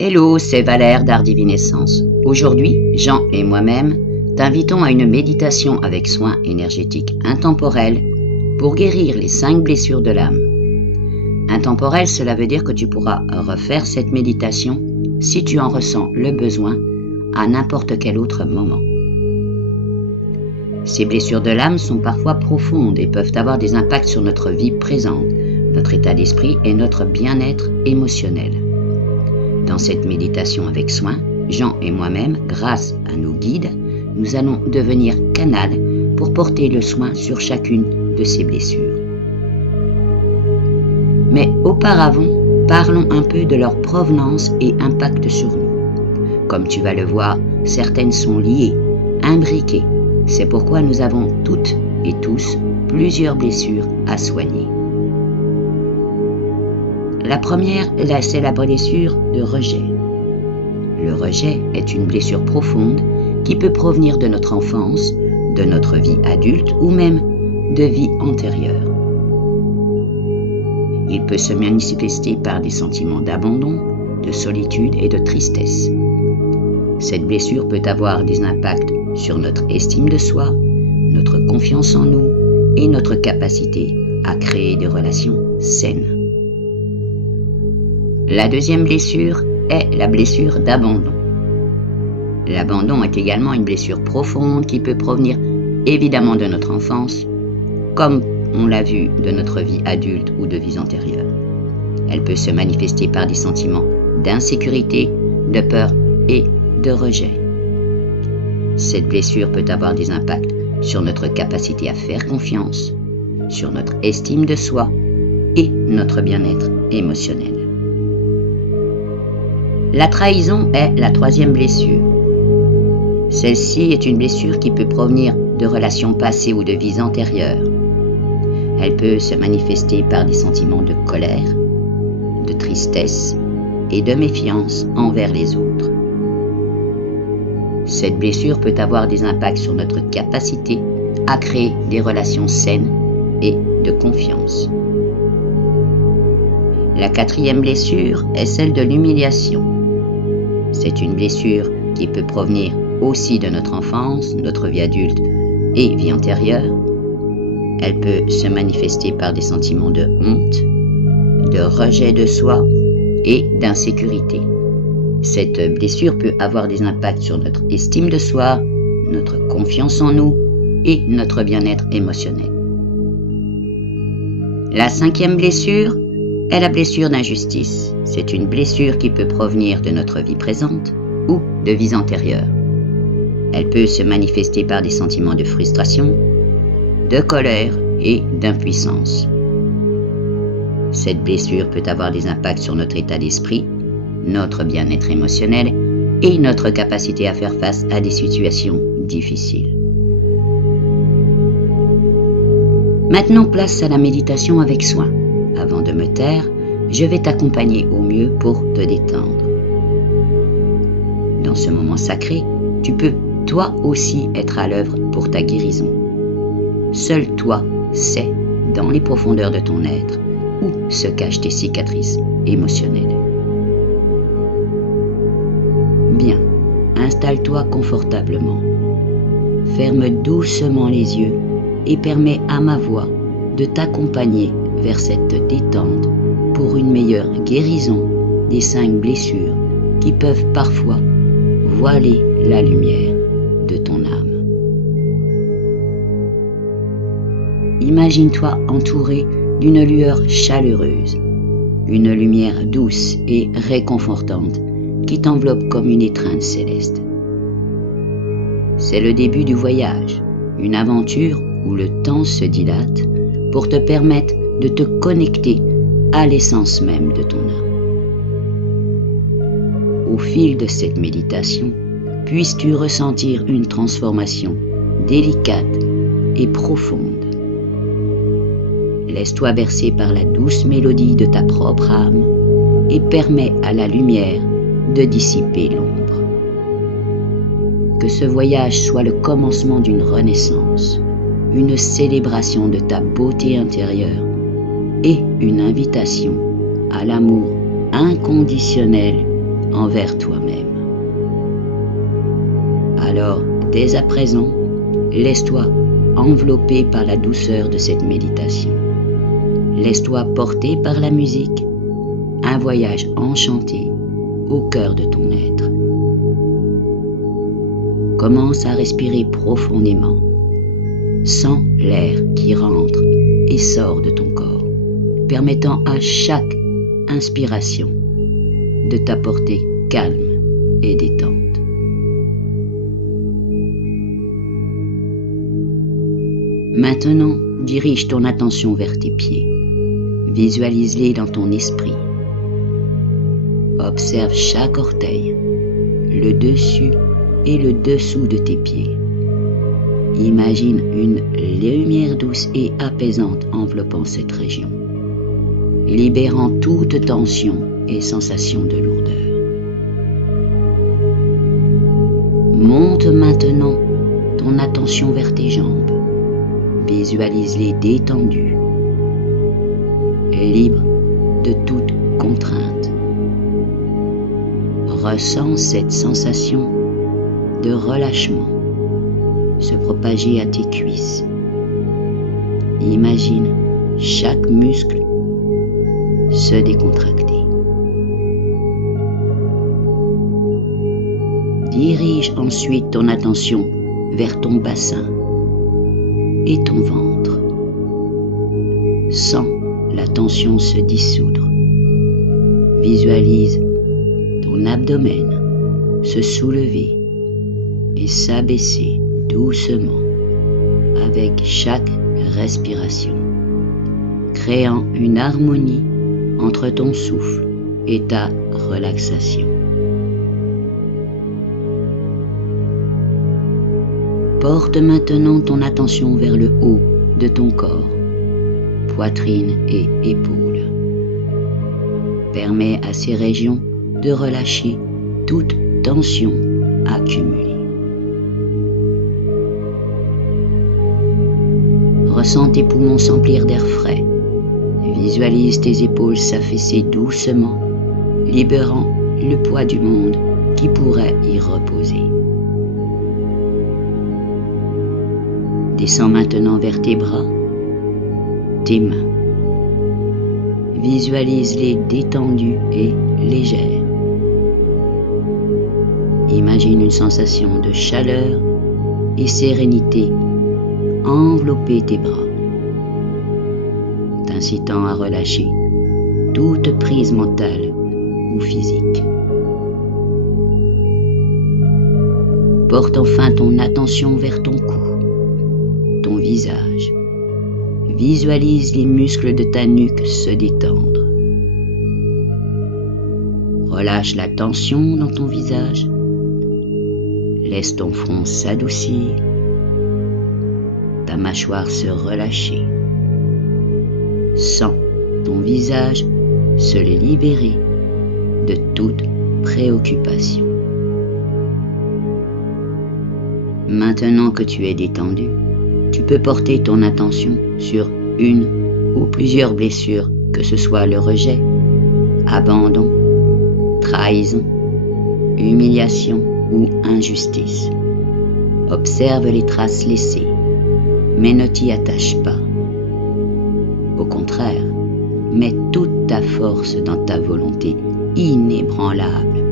Hello, c'est Valère d'Art Divinescence. Aujourd'hui, Jean et moi-même t'invitons à une méditation avec soin énergétique intemporel pour guérir les 5 blessures de l'âme. Intemporel, cela veut dire que tu pourras refaire cette méditation si tu en ressens le besoin à n'importe quel autre moment. Ces blessures de l'âme sont parfois profondes et peuvent avoir des impacts sur notre vie présente, notre état d'esprit et notre bien-être émotionnel. Dans cette méditation avec soin, Jean et moi-même, grâce à nos guides, nous allons devenir canal pour porter le soin sur chacune de ces blessures. Mais auparavant, parlons un peu de leur provenance et impact sur nous. Comme tu vas le voir, certaines sont liées, imbriquées. C'est pourquoi nous avons toutes et tous plusieurs blessures à soigner. La première, c'est la blessure de rejet. Le rejet est une blessure profonde qui peut provenir de notre enfance, de notre vie adulte ou même de vie antérieure. Il peut se manifester par des sentiments d'abandon, de solitude et de tristesse. Cette blessure peut avoir des impacts sur notre estime de soi, notre confiance en nous et notre capacité à créer des relations saines. La deuxième blessure est la blessure d'abandon. L'abandon est également une blessure profonde qui peut provenir évidemment de notre enfance, comme on l'a vu de notre vie adulte ou de vies antérieures. Elle peut se manifester par des sentiments d'insécurité, de peur et de rejet. Cette blessure peut avoir des impacts sur notre capacité à faire confiance, sur notre estime de soi et notre bien-être émotionnel. La trahison est la troisième blessure. Celle-ci est une blessure qui peut provenir de relations passées ou de vies antérieures. Elle peut se manifester par des sentiments de colère, de tristesse et de méfiance envers les autres. Cette blessure peut avoir des impacts sur notre capacité à créer des relations saines et de confiance. La quatrième blessure est celle de l'humiliation. C'est une blessure qui peut provenir aussi de notre enfance, notre vie adulte et vie antérieure. Elle peut se manifester par des sentiments de honte, de rejet de soi et d'insécurité. Cette blessure peut avoir des impacts sur notre estime de soi, notre confiance en nous et notre bien-être émotionnel. La cinquième blessure est la blessure d'injustice. C'est une blessure qui peut provenir de notre vie présente ou de vies antérieures. Elle peut se manifester par des sentiments de frustration, de colère et d'impuissance. Cette blessure peut avoir des impacts sur notre état d'esprit, notre bien-être émotionnel et notre capacité à faire face à des situations difficiles. Maintenant, place à la méditation avec soin. Avant de me taire, je vais t'accompagner au mieux pour te détendre. Dans ce moment sacré, tu peux toi aussi être à l'œuvre pour ta guérison. Seul toi sais, dans les profondeurs de ton être, où se cachent tes cicatrices émotionnelles. Bien, installe-toi confortablement. Ferme doucement les yeux et permets à ma voix de t'accompagner vers cette détente pour une meilleure guérison des 5 blessures qui peuvent parfois voiler la lumière de ton âme. Imagine-toi entouré d'une lueur chaleureuse, une lumière douce et réconfortante qui t'enveloppe comme une étreinte céleste. C'est le début du voyage, une aventure où le temps se dilate pour te permettre de te connecter à l'essence même de ton âme. Au fil de cette méditation, puisses-tu ressentir une transformation délicate et profonde. Laisse-toi bercer par la douce mélodie de ta propre âme et permets à la lumière de dissiper l'ombre. Que ce voyage soit le commencement d'une renaissance, une célébration de ta beauté intérieure et une invitation à l'amour inconditionnel envers toi-même. Alors, dès à présent, laisse-toi envelopper par la douceur de cette méditation. Laisse-toi porter par la musique, un voyage enchanté au cœur de ton être. Commence à respirer profondément. Sens l'air qui rentre et sort de ton corps, permettant à chaque inspiration de t'apporter calme et détente. Maintenant, dirige ton attention vers tes pieds. Visualise-les dans ton esprit. Observe chaque orteil, le dessus et le dessous de tes pieds. Imagine une lumière douce et apaisante enveloppant cette région, libérant toute tension et sensation de lourdeur. Monte maintenant ton attention vers tes jambes. Visualise-les détendues, libres de toute contrainte. Ressens cette sensation de relâchement se propager à tes cuisses. Imagine chaque muscle se décontracter. Dirige ensuite ton attention vers ton bassin et ton ventre. Sens la tension se dissoudre. Visualise ton abdomen se soulever et s'abaisser doucement avec chaque respiration, créant une harmonie entre ton souffle et ta relaxation. Porte maintenant ton attention vers le haut de ton corps, poitrine et épaules. Permets à ces régions de relâcher toute tension accumulée. Ressens tes poumons s'emplir d'air frais. Visualise tes épaules s'affaisser doucement, libérant le poids du monde qui pourrait y reposer. Descends maintenant vers tes bras, tes mains. Visualise-les détendues et légères. Imagine une sensation de chaleur et sérénité envelopper tes bras, t'incitant à relâcher toute prise mentale ou physique. Porte enfin ton attention vers ton cou, ton visage. Visualise les muscles de ta nuque se détendre. Relâche la tension dans ton visage. Laisse ton front s'adoucir, ta mâchoire se relâcher. Sens ton visage se libérer de toute préoccupation. Maintenant que tu es détendu, tu peux porter ton attention sur une ou plusieurs blessures, que ce soit le rejet, abandon, trahison, humiliation ou injustice. Observe les traces laissées, mais ne t'y attache pas. Au contraire, mets toute ta force dans ta volonté inébranlable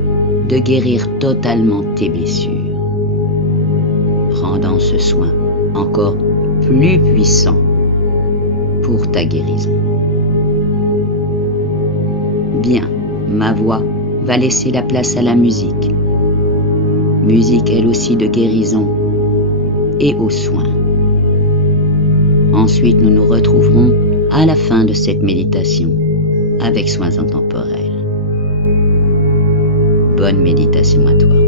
de guérir totalement tes blessures, rendant ce soin encore plus puissant pour ta guérison. Bien, ma voix va laisser la place à la musique. Musique elle aussi de guérison et aux soins. Ensuite, nous nous retrouverons à la fin de cette méditation avec soins intemporels. Bonne méditation à toi.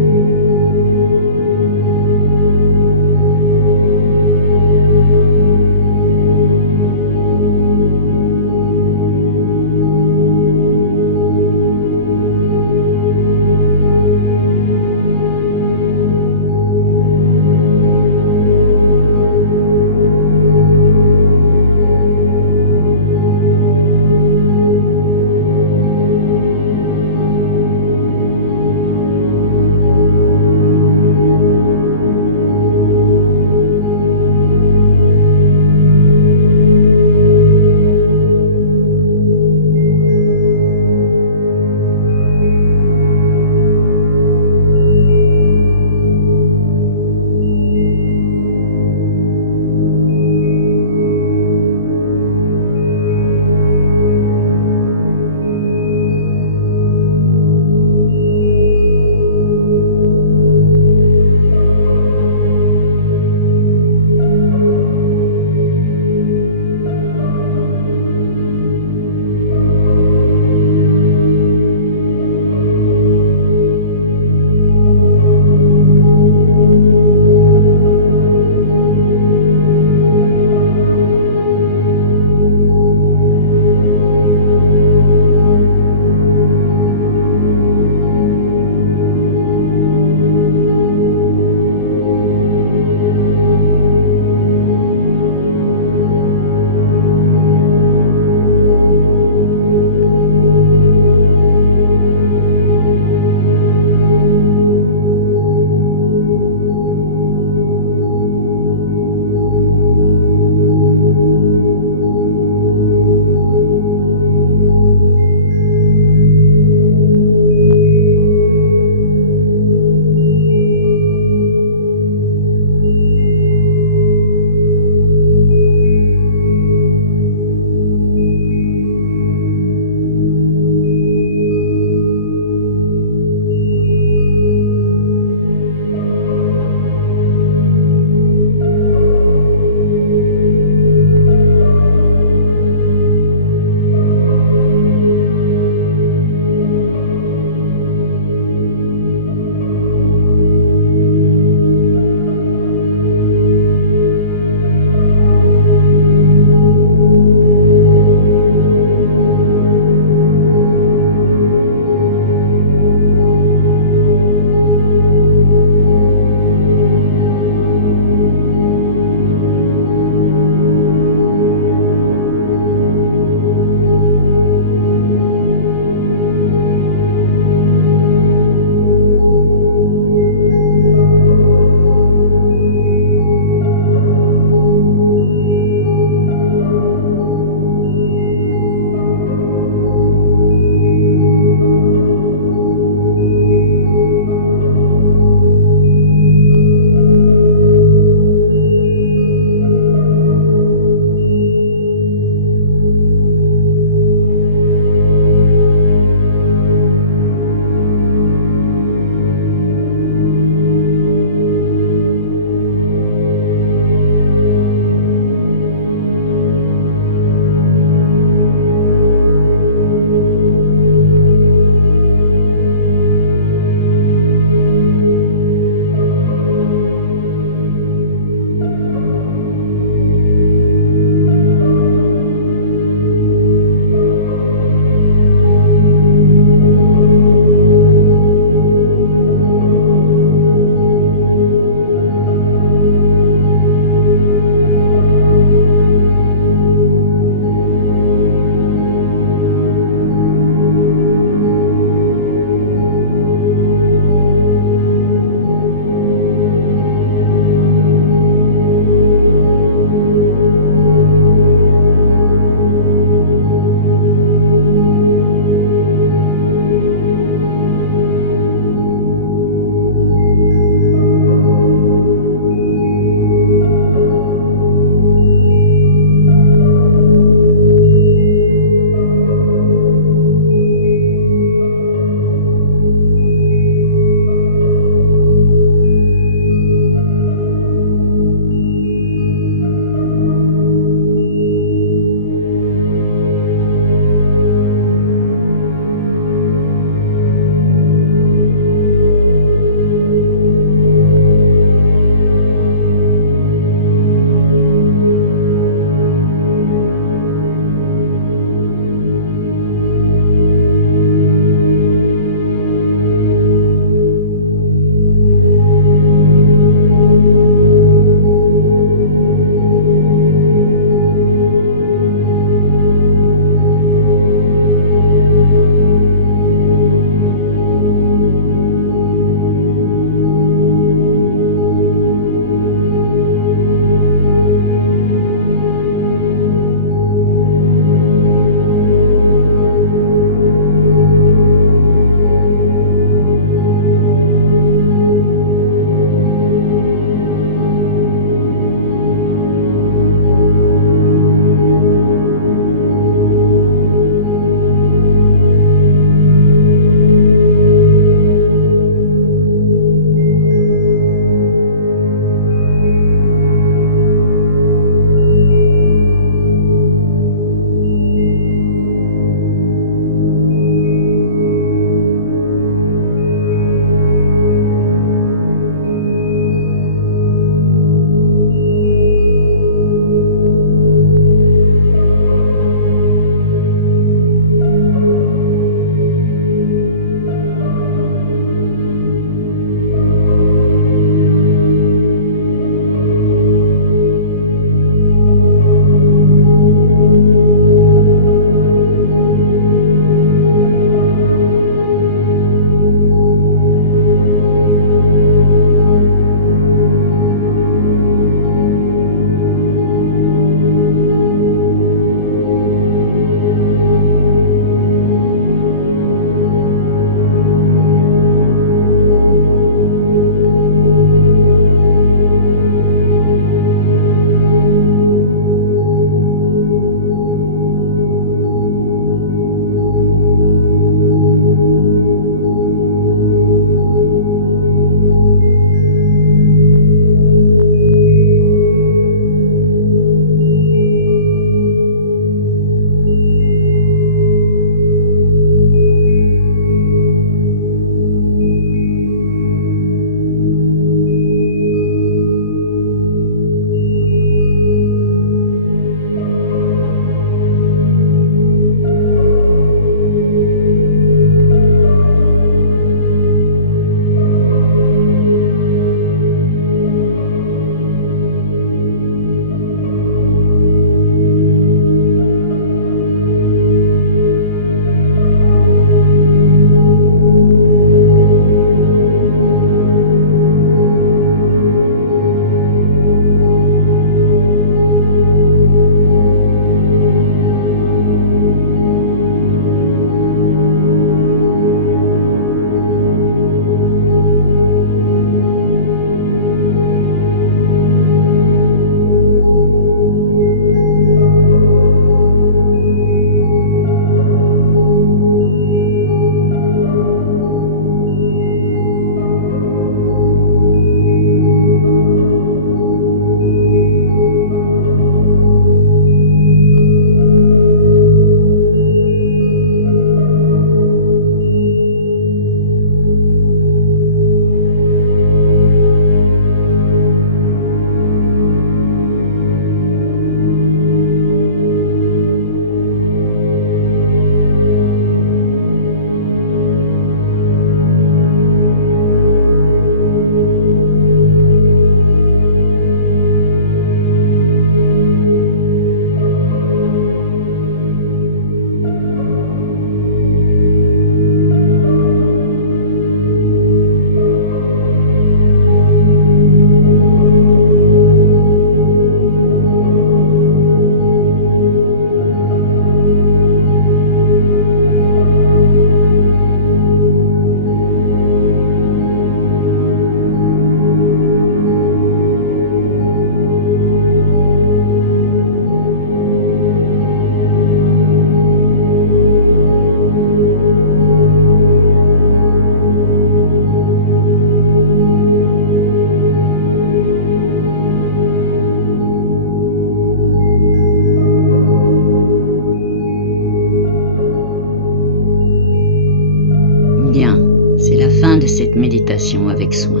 méditation avec soin.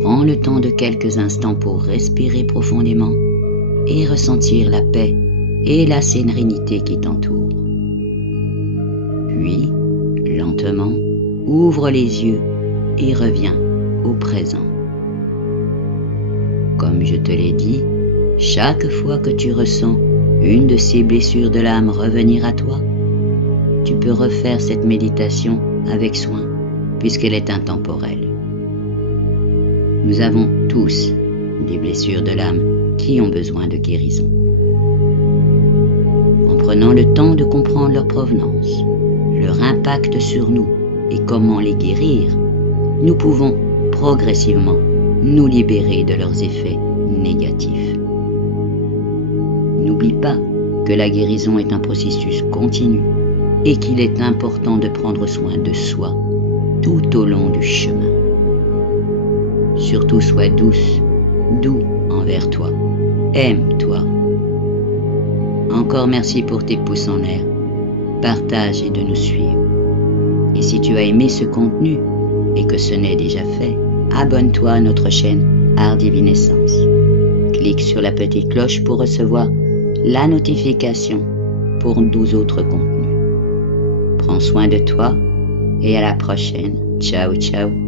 Prends le temps de quelques instants pour respirer profondément et ressentir la paix et la sérénité qui t'entourent. Puis, lentement, ouvre les yeux et reviens au présent. Comme je te l'ai dit, chaque fois que tu ressens une de ces blessures de l'âme revenir à toi, tu peux refaire cette méditation avec soin, puisqu'elle est intemporelle. Nous avons tous des blessures de l'âme qui ont besoin de guérison. En prenant le temps de comprendre leur provenance, leur impact sur nous et comment les guérir, nous pouvons progressivement nous libérer de leurs effets négatifs. N'oublie pas que la guérison est un processus continu et qu'il est important de prendre soin de soi tout au long du chemin. Surtout sois doux envers toi. Aime-toi. Encore merci pour tes pouces en l'air. Partage et de nous suivre. Et si tu as aimé ce contenu et que ce n'est déjà fait, abonne-toi à notre chaîne Art Divinescence. Clique sur la petite cloche pour recevoir la notification pour 12 autres contenus. Prends soin de toi et à la prochaine. Ciao, ciao.